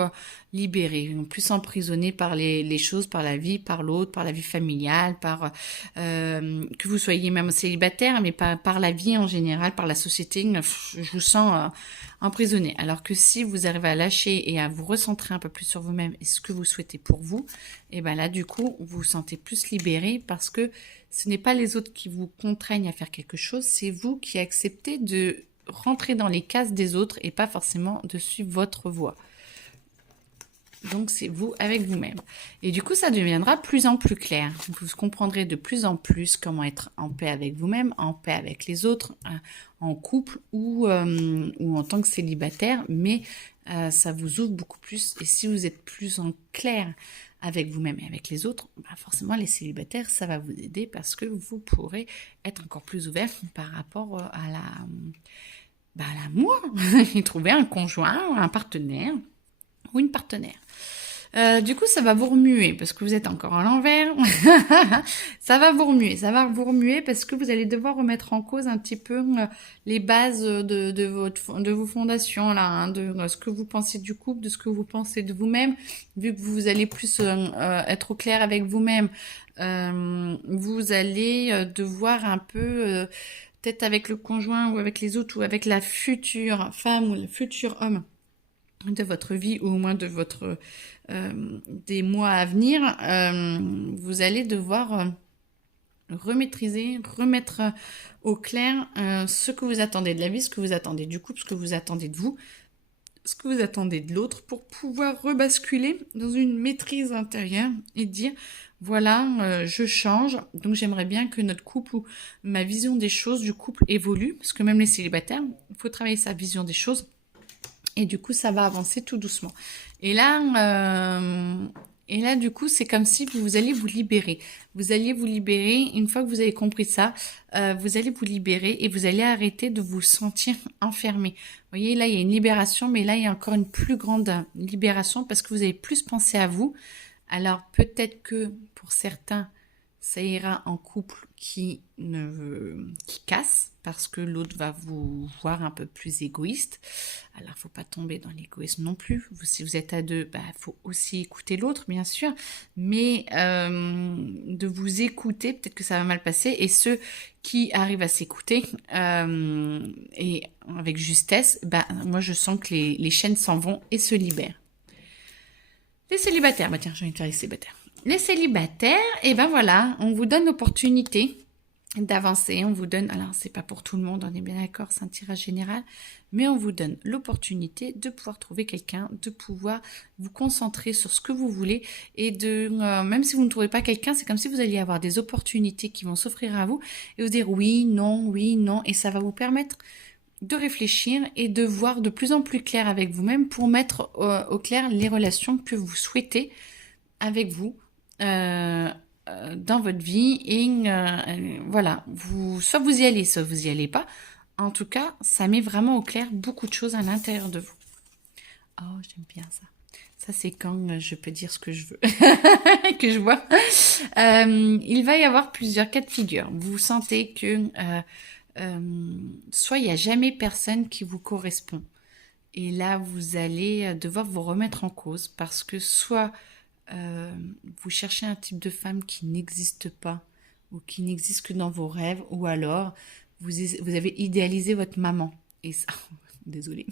libéré, plus emprisonné par les choses, par la vie, par l'autre, par la vie familiale, par que vous soyez même célibataire, mais par la vie en général, par la société, je vous sens emprisonné. Alors que si vous arrivez à lâcher et à vous recentrer un peu plus sur vous-même et ce que vous souhaitez pour vous, et ben là du coup vous vous sentez plus libéré parce que ce n'est pas les autres qui vous contraignent à faire quelque chose, c'est vous qui acceptez de rentrer dans les cases des autres et pas forcément de suivre votre voie. Donc c'est vous avec vous-même. Et du coup, ça deviendra plus en plus clair. Vous comprendrez de plus en plus comment être en paix avec vous-même, en paix avec les autres, en couple ou en tant que célibataire. Mais ça vous ouvre beaucoup plus. Et si vous êtes plus en clair avec vous-même et avec les autres, forcément les célibataires, ça va vous aider parce que vous pourrez être encore plus ouvert par rapport à l'amour et trouver un conjoint, un partenaire ou une partenaire. Du coup, ça va vous remuer parce que vous êtes encore à l'envers. Ça va vous remuer parce que vous allez devoir remettre en cause un petit peu les bases de vos fondations là, hein, de ce que vous pensez du couple, de ce que vous pensez de vous-même, vu que vous allez plus être au clair avec vous-même. Vous allez devoir un peu peut-être avec le conjoint ou avec les autres ou avec la future femme ou le futur homme de votre vie ou au moins de votre des mois à venir, vous allez devoir remettre au clair ce que vous attendez de la vie, ce que vous attendez du couple, ce que vous attendez de vous, ce que vous attendez de l'autre pour pouvoir rebasculer dans une maîtrise intérieure et dire voilà, je change, donc j'aimerais bien que notre couple ou ma vision des choses du couple évolue, parce que même les célibataires, il faut travailler sa vision des choses. Et du coup, ça va avancer tout doucement. Et là, du coup, c'est comme si vous allez vous libérer. Vous alliez vous libérer, une fois que vous avez compris ça, vous allez vous libérer et vous allez arrêter de vous sentir enfermé. Vous voyez, là, il y a une libération, mais là, il y a encore une plus grande libération parce que vous avez plus pensé à vous. Alors, peut-être que pour certains, ça ira en couple qui casse parce que l'autre va vous voir un peu plus égoïste. Alors, faut pas tomber dans l'égoïsme non plus. Si vous êtes à deux, faut aussi écouter l'autre, bien sûr. Mais de vous écouter, peut-être que ça va mal passer. Et ceux qui arrivent à s'écouter et avec justesse, moi, je sens que les chaînes s'en vont et se libèrent. Les célibataires, tiens, j'ai envie de faire les célibataires. Les célibataires, voilà, on vous donne l'opportunité d'avancer. On vous donne, alors c'est pas pour tout le monde, on est bien d'accord, c'est un tirage général, mais on vous donne l'opportunité de pouvoir trouver quelqu'un, de pouvoir vous concentrer sur ce que vous voulez et de, même si vous ne trouvez pas quelqu'un, c'est comme si vous alliez avoir des opportunités qui vont s'offrir à vous et vous dire oui, non, et ça va vous permettre de réfléchir et de voir de plus en plus clair avec vous-même pour mettre au clair les relations que vous souhaitez avec vous dans votre vie et voilà, soit vous y allez, soit vous y allez pas. En tout cas, ça met vraiment au clair beaucoup de choses à l'intérieur de vous. Oh, j'aime bien ça. Ça, c'est quand je peux dire ce que je veux, que je vois. Il va y avoir plusieurs cas de figure. Vous sentez que soit il n'y a jamais personne qui vous correspond. Et là, vous allez devoir vous remettre en cause parce que soit vous cherchez un type de femme qui n'existe pas ou qui n'existe que dans vos rêves, ou alors vous avez idéalisé votre maman. Et ça, désolée.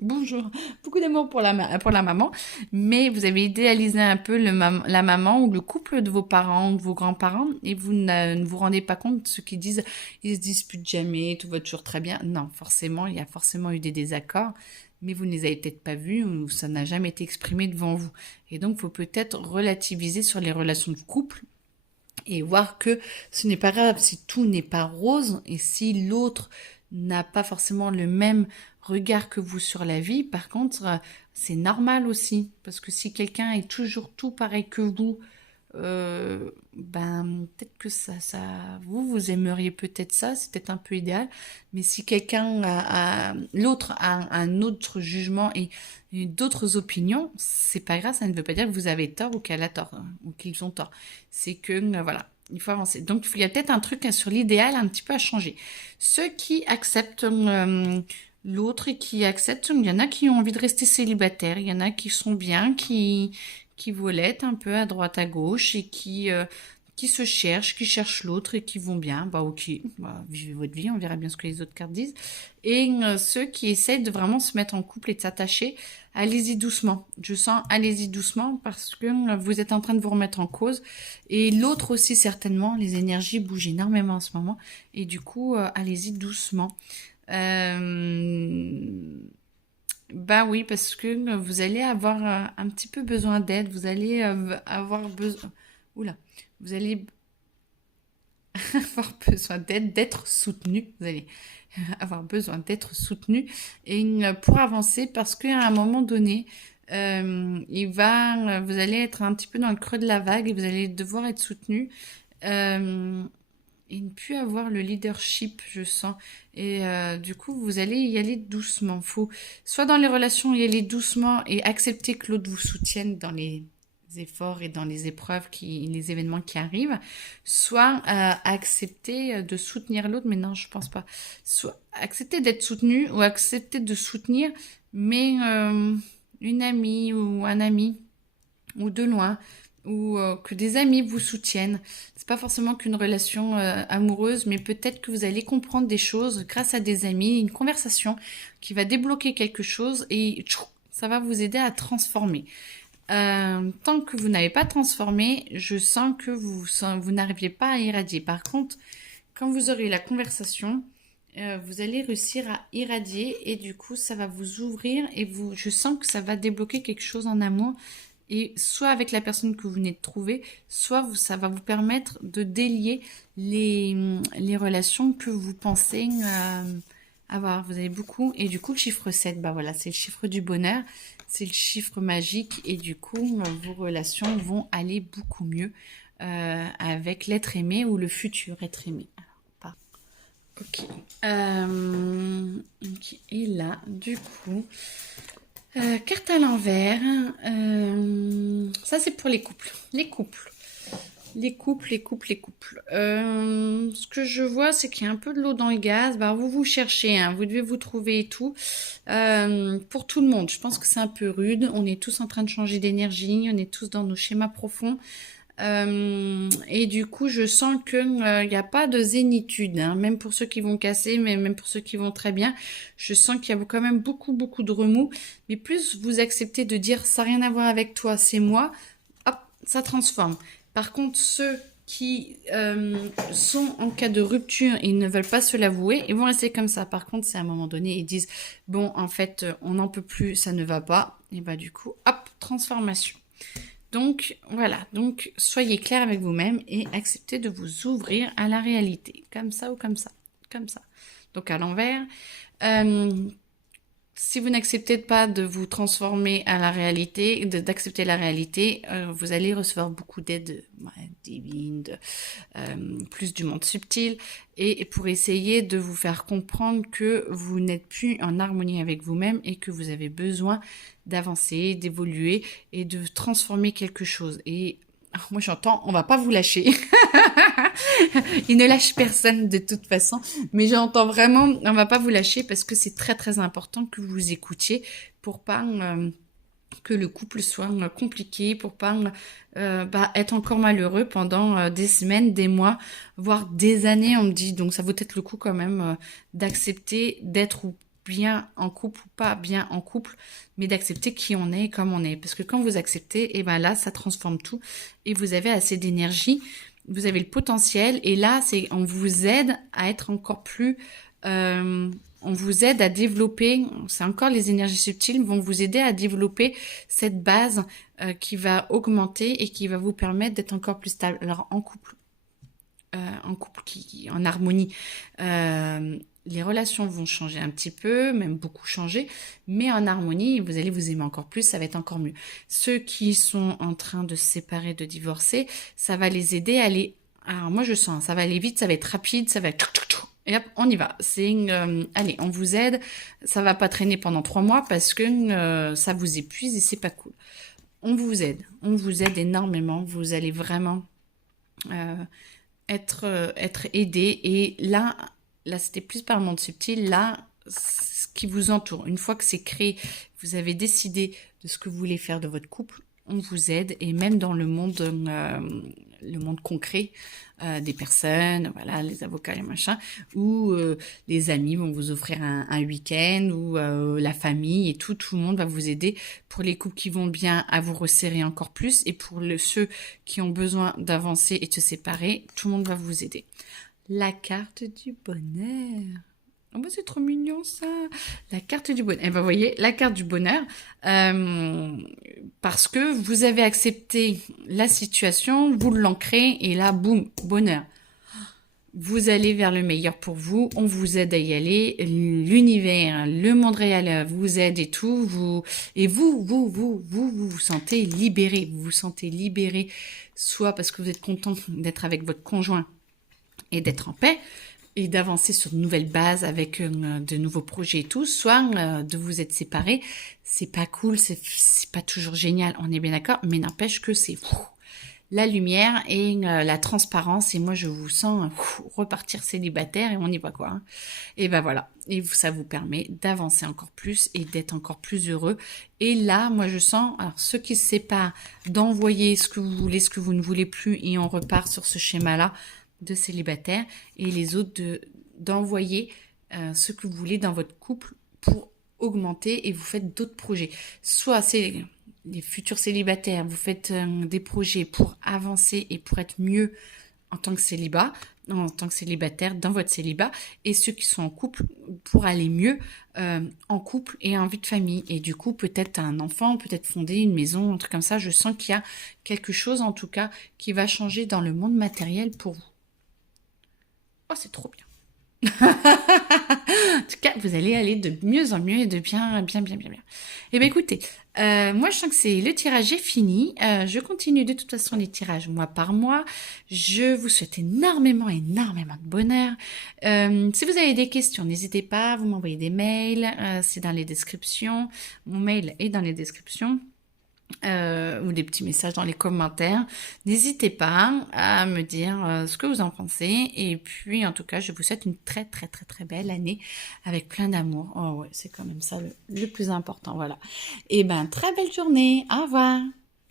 Bonjour. Beaucoup d'amour pour la maman, mais vous avez idéalisé un peu la maman ou le couple de vos parents ou de vos grands-parents et vous ne vous rendez pas compte de ce qu'ils disent. Ils se disputent jamais, tout va toujours très bien. Non, forcément, il y a forcément eu des désaccords, mais vous ne les avez peut-être pas vus ou ça n'a jamais été exprimé devant vous. Et donc, il faut peut-être relativiser sur les relations de couple et voir que ce n'est pas grave si tout n'est pas rose et si l'autre n'a pas forcément le même regard que vous sur la vie. Par contre, c'est normal aussi, parce que si quelqu'un est toujours tout pareil que vous, peut-être que vous aimeriez peut-être ça, c'est peut-être un peu idéal, mais si quelqu'un l'autre a un autre jugement et d'autres opinions, c'est pas grave, ça ne veut pas dire que vous avez tort ou qu'elle a tort, ou qu'ils ont tort. C'est que, voilà, il faut avancer. Donc, il y a peut-être un truc sur l'idéal un petit peu à changer. Ceux qui acceptent l'autre et qui acceptent, il y en a qui ont envie de rester célibataires, il y en a qui sont bien, qui volettent un peu à droite à gauche et qui se cherchent, qui cherchent l'autre et qui vont bien. Bah ok, vivez votre vie, on verra bien ce que les autres cartes disent. Et ceux qui essayent de vraiment se mettre en couple et de s'attacher, allez-y doucement. Je sens allez-y doucement parce que vous êtes en train de vous remettre en cause. Et l'autre aussi certainement, les énergies bougent énormément en ce moment. Et du coup, allez-y doucement. Bah oui, parce que vous allez avoir un petit peu besoin d'aide, vous allez avoir besoin... Oula, vous allez avoir besoin d'aide, d'être soutenu, vous allez avoir besoin d'être soutenu et pour avancer parce qu'à un moment donné, vous allez être un petit peu dans le creux de la vague et vous allez devoir être soutenu. Et ne plus avoir le leadership, je sens. Et du coup, vous allez y aller doucement. Faut soit dans les relations y aller doucement et accepter que l'autre vous soutienne dans les efforts et dans les épreuves, les événements qui arrivent, soit accepter de soutenir l'autre, mais non, je pense pas. Soit accepter d'être soutenu ou accepter de soutenir, mais une amie ou un ami ou de loin, ou que des amis vous soutiennent. C'est pas forcément qu'une relation amoureuse, mais peut-être que vous allez comprendre des choses grâce à des amis, une conversation qui va débloquer quelque chose et ça va vous aider à transformer. Tant que vous n'avez pas transformé, je sens que vous n'arriviez pas à irradier. Par contre, quand vous aurez la conversation, vous allez réussir à irradier et du coup, ça va vous ouvrir et je sens que ça va débloquer quelque chose en amour. Et soit avec la personne que vous venez de trouver, soit ça va vous permettre de délier les relations que vous pensez avoir. Vous avez beaucoup. Et du coup, le chiffre 7, bah voilà, c'est le chiffre du bonheur. C'est le chiffre magique. Et du coup, vos relations vont aller beaucoup mieux avec l'être aimé ou le futur être aimé. Alors, ok. Et là, du coup... carte à l'envers. Ça, c'est pour les couples. Les couples. Ce que je vois, c'est qu'il y a un peu de l'eau dans le gaz. Bah, vous cherchez, hein, vous devez vous trouver et tout. Pour tout le monde, je pense que c'est un peu rude. On est tous en train de changer d'énergie. On est tous dans nos schémas profonds. Et du coup, je sens que y a pas de zénitude, hein, même pour ceux qui vont casser, mais même pour ceux qui vont très bien. Je sens qu'il y a quand même beaucoup de remous. Mais plus vous acceptez de dire ça n'a rien à voir avec toi, c'est moi, hop, ça transforme. Par contre, ceux qui sont en cas de rupture et ils ne veulent pas se l'avouer, ils vont rester comme ça. Par contre, c'est à un moment donné, ils disent, bon, en fait, on n'en peut plus, ça ne va pas. Et bah du coup, hop, transformation. Donc, voilà. Donc, soyez clair avec vous-même et acceptez de vous ouvrir à la réalité. Comme ça ou comme ça. Comme ça. Donc, à l'envers. Si vous n'acceptez pas de vous transformer à la réalité, d'accepter la réalité, vous allez recevoir beaucoup d'aides divines, plus du monde subtil, et pour essayer de vous faire comprendre que vous n'êtes plus en harmonie avec vous-même et que vous avez besoin d'avancer, d'évoluer et de transformer quelque chose. Et moi j'entends, on va pas vous lâcher. Il ne lâche personne de toute façon, mais j'entends vraiment, on va pas vous lâcher parce que c'est très très important que vous écoutiez pour pas que le couple soit compliqué, pour pas être encore malheureux pendant des semaines, des mois, voire des années, on me dit. Donc ça vaut peut-être le coup quand même d'accepter d'être ou bien en couple ou pas bien en couple, mais d'accepter qui on est, comme on est. Parce que quand vous acceptez, et ben là, ça transforme tout et vous avez assez d'énergie. Vous avez le potentiel et là, on vous aide à être encore plus, on vous aide à développer, c'est encore les énergies subtiles vont vous aider à développer cette base qui va augmenter et qui va vous permettre d'être encore plus stable. Alors en couple en harmonie, les relations vont changer un petit peu, même beaucoup changer, mais en harmonie, vous allez vous aimer encore plus, ça va être encore mieux. Ceux qui sont en train de se séparer, de divorcer, ça va les aider à aller... Alors moi je sens, ça va aller vite, ça va être rapide, ça va être... Et hop, on y va. Allez, on vous aide, ça va pas traîner pendant 3 mois parce que ça vous épuise et c'est pas cool. On vous aide énormément, vous allez vraiment... être aidé et là c'était plus par le monde subtil, là ce qui vous entoure, une fois que c'est créé, vous avez décidé de ce que vous voulez faire de votre couple, on vous aide et même dans le monde concret des personnes, voilà, les avocats, les machins, ou les amis vont vous offrir un week-end, ou la famille et tout le monde va vous aider pour les couples qui vont bien à vous resserrer encore plus et pour ceux qui ont besoin d'avancer et de se séparer, tout le monde va vous aider. La carte du bonheur. Oh bah c'est trop mignon ça. La carte du bonheur. Et ben vous voyez, la carte du bonheur, parce que vous avez accepté la situation, vous l'ancrez et là, boum, bonheur. Vous allez vers le meilleur pour vous, on vous aide à y aller, l'univers, le monde réel vous aide et tout, vous vous sentez libéré, vous vous sentez libéré, soit parce que vous êtes content d'être avec votre conjoint et d'être en paix, et d'avancer sur de nouvelles bases avec de nouveaux projets et tout, soit de vous être séparés. C'est pas cool, c'est pas toujours génial, on est bien d'accord, mais n'empêche que c'est la lumière et la transparence, et moi je vous sens repartir célibataire et on y va quoi. Hein. Et ben voilà, et ça vous permet d'avancer encore plus et d'être encore plus heureux. Et là, moi je sens, alors ceux qui se séparent, d'envoyer ce que vous voulez, ce que vous ne voulez plus, et on repart sur ce schéma-là de célibataire, et les autres d'envoyer ce que vous voulez dans votre couple pour augmenter, et vous faites d'autres projets. Soit c'est les futurs célibataires, vous faites des projets pour avancer et pour être mieux en tant que célibataire dans votre célibat, et ceux qui sont en couple pour aller mieux en couple et en vie de famille, et du coup peut-être un enfant, peut-être fonder une maison, un truc comme ça. Je sens qu'il y a quelque chose en tout cas qui va changer dans le monde matériel pour vous. Oh, c'est trop bien. En tout cas, vous allez aller de mieux en mieux et de bien. Eh bien, écoutez, moi, je sens que c'est le tirage est fini. Je continue de toute façon les tirages mois par mois. Je vous souhaite énormément de bonheur. Si vous avez des questions, n'hésitez pas, vous m'envoyez des mails. C'est dans les descriptions. Mon mail est dans les descriptions. Ou des petits messages dans les commentaires. N'hésitez pas à me dire ce que vous en pensez. Et puis, en tout cas, je vous souhaite une très belle année avec plein d'amour. Oh ouais, c'est quand même ça le plus important. Voilà. Et ben, très belle journée. Au revoir.